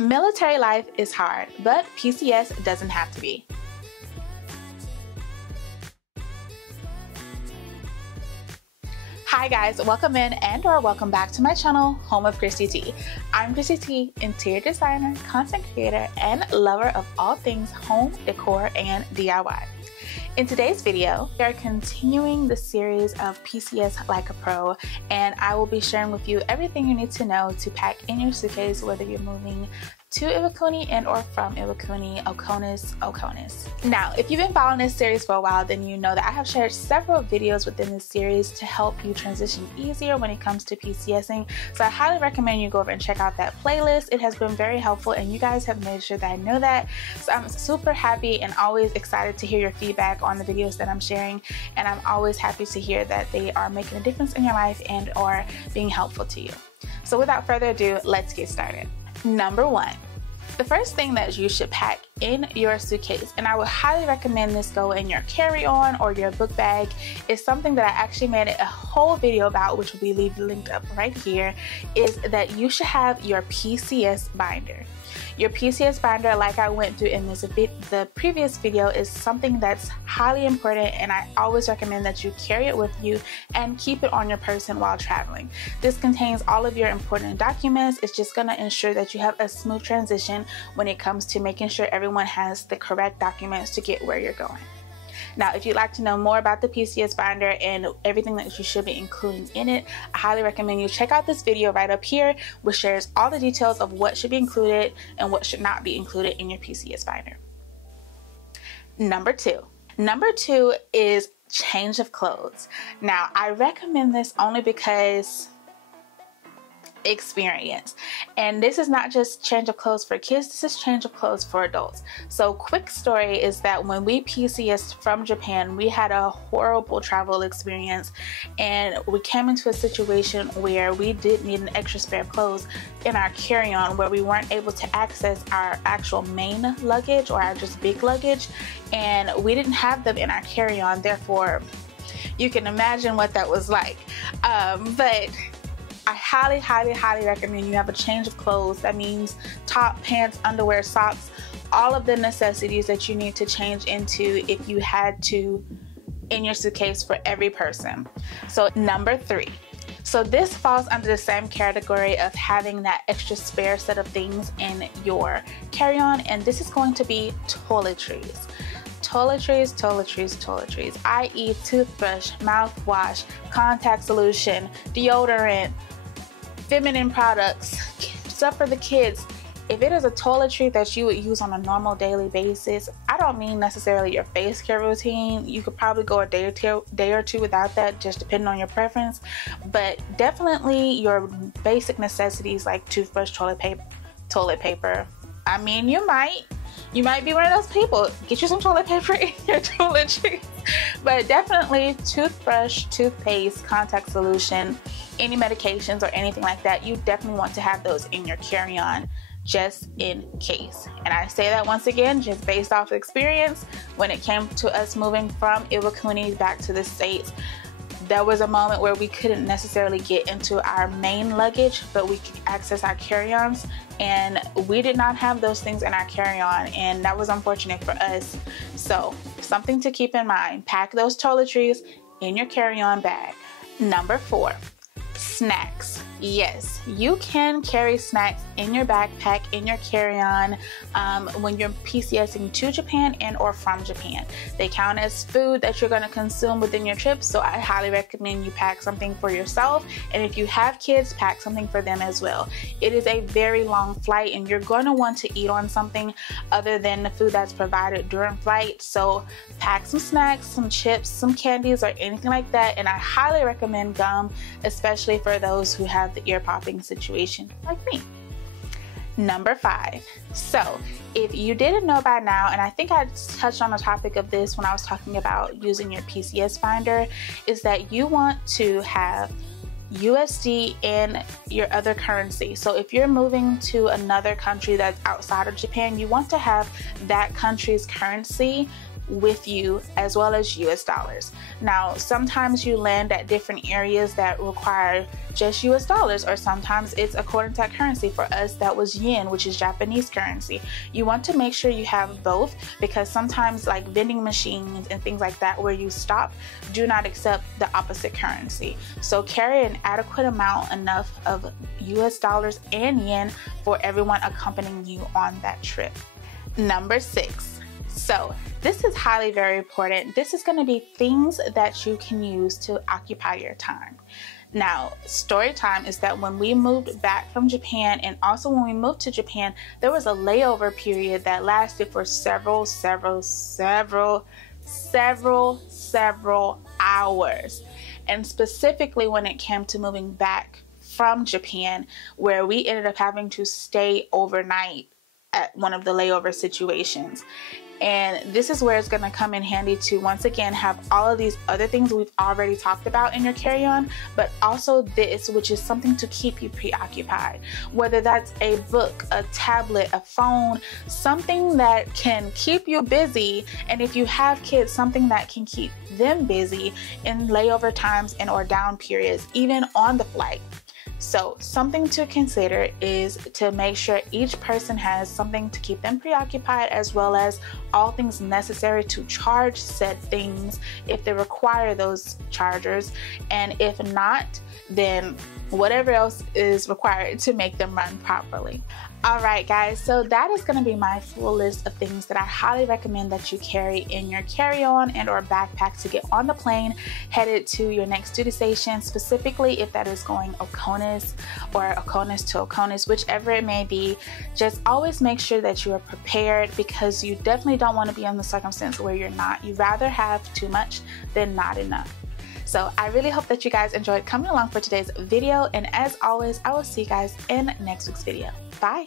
Military life is hard, but PCS doesn't have to be. Hi guys, welcome in and/or welcome back to my channel, home of Christy T. I'm Christy T, interior designer, content creator, and lover of all things home, decor, and DIY. In today's video, we are continuing the series of PCS Like a Pro, and I will be sharing with you everything you need to know to pack in your suitcase, whether you're moving to Iwakuni and or from Iwakuni, Oconus. Now, if you've been following this series for a while, then you know that I have shared several videos within this series to help you transition easier when it comes to PCSing. So I highly recommend you go over and check out that playlist. It has been very helpful and you guys have made sure that I know that. So I'm super happy and always excited to hear your feedback on the videos that I'm sharing. And I'm always happy to hear that they are making a difference in your life and or being helpful to you. So without further ado, let's get started. Number one, the first thing that you should pack in your suitcase, and I would highly recommend this go in your carry-on or your book bag, is something that I actually made a whole video about, which will be linked up right here, is that you should have your PCS binder. Your PCS binder, like I went through in the previous video, is something that's highly important, and I always recommend that you carry it with you and keep it on your person while traveling. This contains all of your important documents. It's just going to ensure that you have a smooth transition when it comes to making sure everyone has the correct documents to get where you're going. Now, if you'd like to know more about the PCS binder and everything that you should be including in it, I highly recommend you check out this video right up here, which shares all the details of what should be included and what should not be included in your PCS binder. Number two is change of clothes. Now, I recommend this only because experience, and this is not just change of clothes for kids, this is change of clothes for adults. So quick story is that when we PCSed from Japan, we had a horrible travel experience, and we came into a situation where we did need an extra spare of clothes in our carry-on, where we weren't able to access our actual main luggage or our just big luggage, and we didn't have them in our carry-on. Therefore, you can imagine what that was like. But I highly recommend you have a change of clothes. That means top, pants, underwear, socks, all of the necessities that you need to change into if you had to in your suitcase for every person. So number three. So this falls under the same category of having that extra spare set of things in your carry-on, and this is going to be toiletries. Toiletries, i.e. toothbrush, mouthwash, contact solution, deodorant, feminine products, stuff for the kids. If it is a toiletry that you would use on a normal daily basis, I don't mean necessarily your face care routine. You could probably go a day or two without that, just depending on your preference. But definitely your basic necessities like toothbrush, toilet paper. I mean, you might be one of those people. Get you some toilet paper in your toiletries. But definitely toothbrush, toothpaste, contact solution, any medications or anything like that, you definitely want to have those in your carry-on just in case. And I say that once again, just based off experience. When it came to us moving from Iwakuni back to the States, there was a moment where we couldn't necessarily get into our main luggage, but we could access our carry-ons, and we did not have those things in our carry-on, and that was unfortunate for us. So something to keep in mind, pack those toiletries in your carry-on bag. Number four, snacks. Yes, you can carry snacks in your backpack, in your carry-on when you're PCSing to Japan and or from Japan. They count as food that you're going to consume within your trip, so I highly recommend you pack something for yourself, and if you have kids, pack something for them as well. It is a very long flight and you're going to want to eat on something other than the food that's provided during flight, so pack some snacks, some chips, some candies, or anything like that. And I highly recommend gum, especially for those who have the ear popping situation like me. Number five. So if you didn't know by now, and I think I touched on the topic of this when I was talking about using your PCS binder, is that you want to have USD in your other currency. So if you're moving to another country that's outside of Japan, you want to have that country's currency with you, as well as US dollars. Now, sometimes you land at different areas that require just US dollars, or sometimes it's according to that currency. For us, that was yen, which is Japanese currency. You want to make sure you have both, because sometimes like vending machines and things like that where you stop do not accept the opposite currency. So carry an adequate amount, enough of US dollars and yen for everyone accompanying you on that trip. Number 6. So this is highly very important. This is going to be things that you can use to occupy your time. Now, story time is that when we moved back from Japan, and also when we moved to Japan, there was a layover period that lasted for several hours. And specifically when it came to moving back from Japan, where we ended up having to stay overnight at one of the layover situations. And this is where it's going to come in handy to once again have all of these other things we've already talked about in your carry-on, but also this, which is something to keep you preoccupied. Whether that's a book, a tablet, a phone, something that can keep you busy, and if you have kids, something that can keep them busy in layover times and or down periods, even on the flight. So something to consider is to make sure each person has something to keep them preoccupied, as well as all things necessary to charge said things if they require those chargers, and if not, then whatever else is required to make them run properly. Alright guys, so that is going to be my full list of things that I highly recommend that you carry in your carry-on and or backpack to get on the plane headed to your next duty station, specifically if that is going Oconus or Oconus to Oconus, whichever it may be. Just always make sure that you are prepared, because you definitely don't want to be in the circumstance where you're not. You'd rather have too much than not enough. So I really hope that you guys enjoyed coming along for today's video, and as always, I will see you guys in next week's video. Bye!